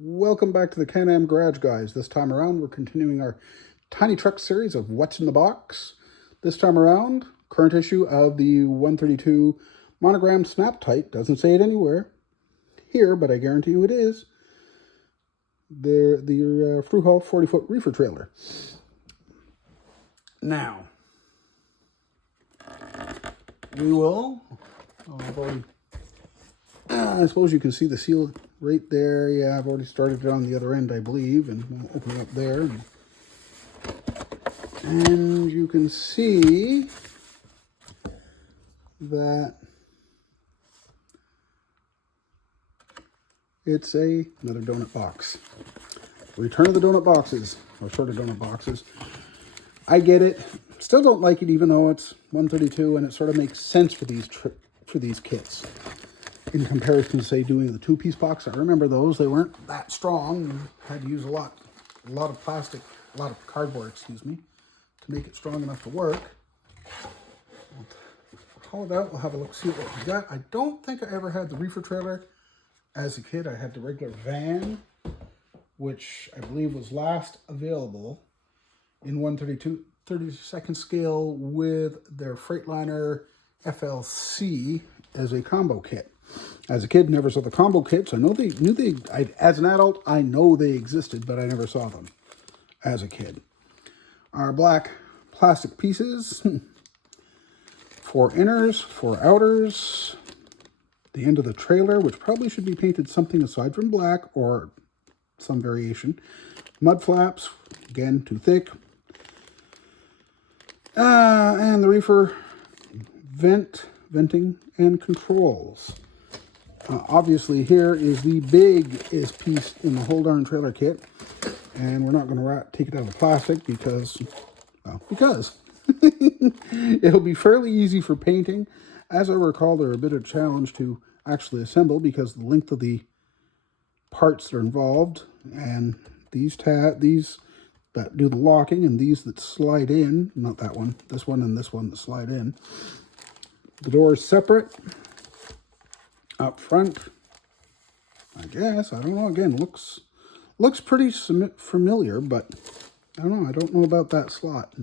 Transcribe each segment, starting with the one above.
Welcome back to the Can-Am Garage Guys. This time around, we're continuing our tiny truck series of What's in the Box. This time around, current issue of the 132 Monogram Snap Tight. Doesn't say it anywhere here, but I guarantee you it is. The Fruhall 40-foot reefer trailer. Now, we will... I suppose you can see the seal right there. Yeah, I've already started it on the other end, I believe, and we'll open it up there. And you can see that it's another donut box. Return of the donut boxes, or sort of donut boxes. I get it. Still don't like it, even though it's 132, and it sort of makes sense for these kits. In comparison to, say, doing the two-piece box. I remember those. They weren't that strong. You had to use a lot of plastic, a lot of cardboard, excuse me, to make it strong enough to work. We'll haul it out. We'll have a look, see what we got. I don't think I ever had the reefer trailer as a kid. I had the regular van, which I believe was last available in 32nd scale with their Freightliner FLC as a combo kit. As a kid, never saw the combo kits. I know as an adult, I know they existed, but I never saw them as a kid. Our black plastic pieces, 4 inners, 4 outers, the end of the trailer, which probably should be painted something aside from black or some variation. Mud flaps, again, too thick. And the reefer venting and controls. Obviously, here is the biggest piece in the whole darn trailer kit, and we're not going to take it out of the plastic because it'll be fairly easy for painting. As I recall, they're a bit of a challenge to actually assemble because the length of the parts that are involved, and these that do the locking and these that slide in, not that one, this one and this one that slide in. The door is separate. Up front, I guess, I don't know, again, looks pretty familiar, but I don't know, I don't know about that slot.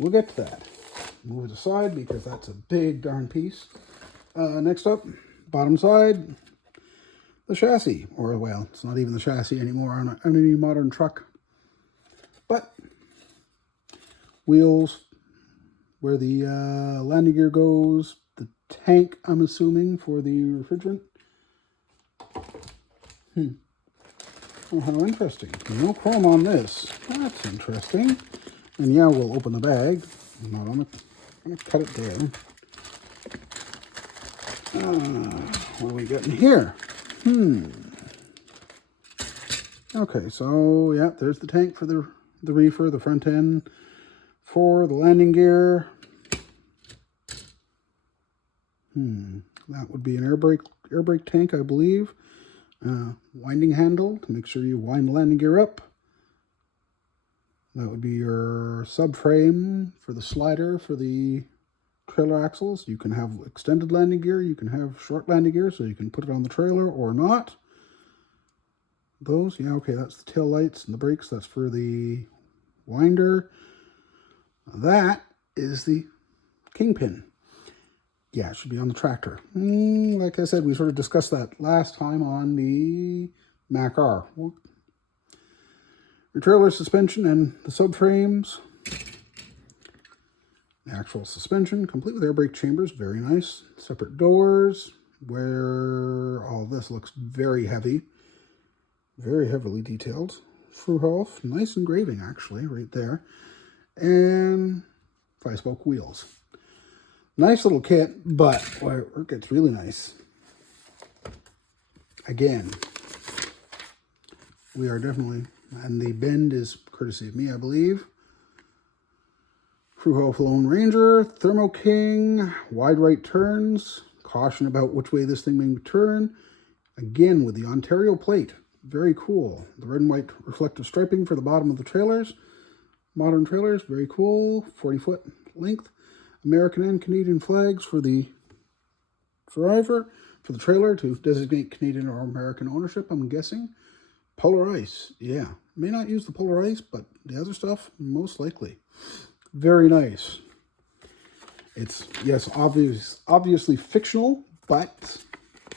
We'll get to that. Move it aside because that's a big darn piece. Next up, bottom side, the chassis, or well, it's not even the chassis anymore on any modern truck, but wheels, where the landing gear goes, the tank, I'm assuming, for the refrigerant. Oh, how interesting. No chrome on this. That's interesting. And yeah, we'll open the bag. I'm going to cut it there. What do we got in here? Okay, so yeah, there's the tank for the reefer, the front end for the landing gear. That would be an air brake tank, I believe. Winding handle to make sure you wind the landing gear up. That would be your subframe for the slider for the trailer axles. You can have extended landing gear, you can have short landing gear, so you can put it on the trailer or not. Those, yeah, okay, that's the tail lights and the brakes. That's for the winder. That is the kingpin. Yeah, it should be on the tractor. Like I said, we sort of discussed that last time on the Mac R. Your trailer suspension and the subframes. The actual suspension, complete with air brake chambers. Very nice. Separate doors, where all this looks very heavy. Very heavily detailed. Fruhall, nice engraving, actually, right there. And 5-spoke wheels. Nice little kit, but where it gets really nice. Again, we are definitely, and the bend is courtesy of me, I believe. Fruhall Lone Ranger, Thermo King, wide right turns, caution about which way this thing may turn. Again, with the Ontario plate, very cool. The red and white reflective striping for the bottom of the trailers. Modern trailers, very cool, 40-foot length. American and Canadian flags for the driver. for the trailer to designate Canadian or American ownership, I'm guessing. Polar ice, yeah. May not use the polar ice, but the other stuff, most likely. Very nice. It's, yes, obviously fictional, but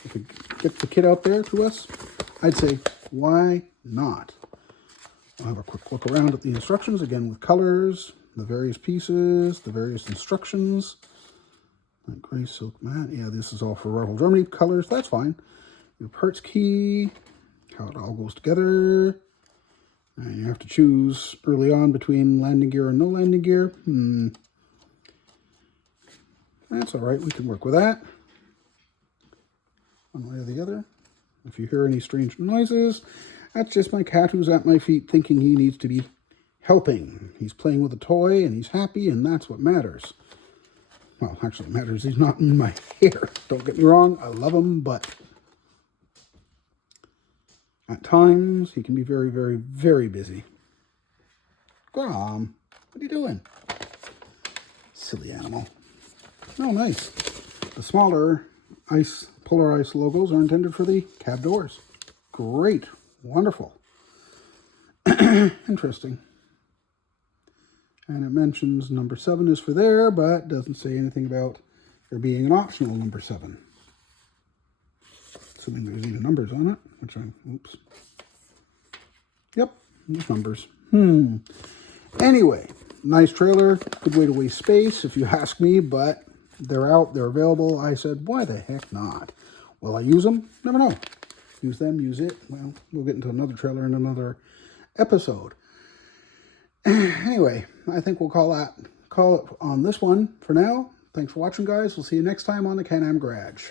if it gets the kit out there to us, I'd say, why not? I'll have a quick look around at the instructions, again with colors, the various pieces, the various instructions. Like gray silk mat, yeah, this is all for Revel Germany colors, that's fine. Your parts key, how it all goes together. And you have to choose early on between landing gear and no landing gear. That's all right, we can work with that. One way or the other. If you hear any strange noises, that's just my cat who's at my feet thinking he needs to be helping. He's playing with a toy and he's happy, and that's what matters. Well, actually it matters he's not in my hair. Don't get me wrong, I love him, but at times he can be very, very, very busy. Grom, what are you doing? Silly animal. Oh, nice. The smaller polar ice logos are intended for the cab doors. Great. Wonderful. Interesting. And it mentions number 7 is for there, but doesn't say anything about there being an optional number 7. Assuming there's even numbers on it, which oops. Yep, there's numbers. Anyway, nice trailer. Good way to waste space, if you ask me, but they're out, they're available. I said, why the heck not? Will I use them? Never know. Use them, use it. Well, we'll get into another trailer in another episode. Anyway, I think we'll call it on this one for now. Thanks for watching, guys. We'll see you next time on the Can-Am Garage.